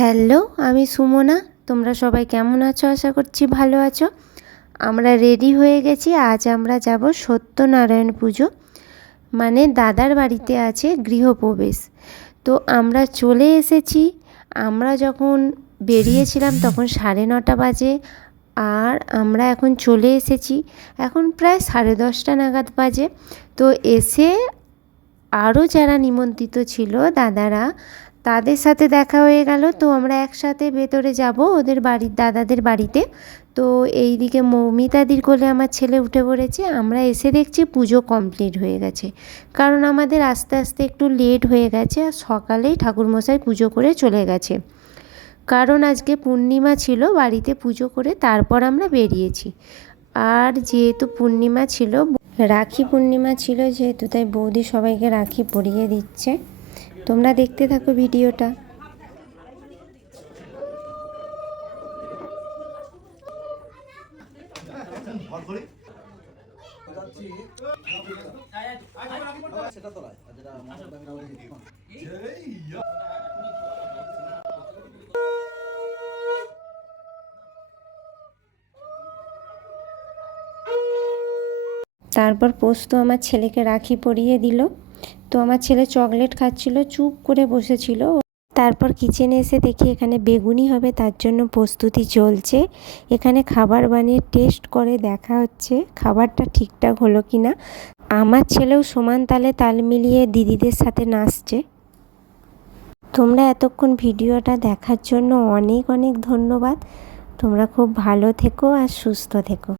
Hello, আমি সুমনা। তোমরা সবাই কেমন আছো? আশা করছি ভালো আছো। আমরা রেডি হয়ে গেছি। আজ আমরা যাব সত্যনারায়ণ পুজো, মানে দাদার বাড়িতে আছে গৃহপ্রবেশ। তো আমরা চলে এসেছি। আমরা যখন বেরিয়েছিলাম তখন 9:30 বাজে, আর আমরা এখন চলে এসেছি। এখন প্রায় 10:30 নাগাদ বাজে। তো এসে আরও যারা নিমন্ত্রিত ছিল দাদারা, তাদের সাথে দেখা হয়ে গেল। তো আমরা একসাথে ভেতরে যাব ওদের বাড়ির দাদাদের বাড়িতে। তো এই দিকে মৌমিতাদির কোলে আমার ছেলে উঠে পড়েছে। আমরা এসে দেখছি পুজো কমপ্লিট হয়ে গেছে, কারণ আমাদের আস্তে আস্তে একটু লেট হয়ে গেছে। আর সকালেই ঠাকুরমশাই পুজো করে চলে গেছে, কারণ আজকে পূর্ণিমা ছিল। বাড়িতে পুজো করে তারপর আমরা বেরিয়েছি। আর যেহেতু পূর্ণিমা ছিল, রাখি পূর্ণিমা ছিল যেহেতু, তাই বৌদি সবাইকে রাখি পরিয়ে দিচ্ছে। তোমরা দেখতে থাকো ভিডিওটা। তারপর পোস্ত আমার ছেলেকে রাখি পরিয়ে দিল। তো আমার ছেলে চকলেট খাচ্ছিল, চুপ করে বসেছিল। তারপর কিচেনে এসে দেখি এখানে বেগুনি হবে, তার জন্য প্রস্তুতি চলছে। এখানে খাবার বানিয়ে টেস্ট করে দেখা হচ্ছে খাবারটা ঠিকঠাক হলো কি না। আমার ছেলেও সমান তালে তাল মিলিয়ে দিদিদের সাথে নাচছে। তোমরা এতক্ষণ ভিডিওটা দেখার জন্য অনেক অনেক ধন্যবাদ। তোমরা খুব ভালো থেকো আর সুস্থ থেকো।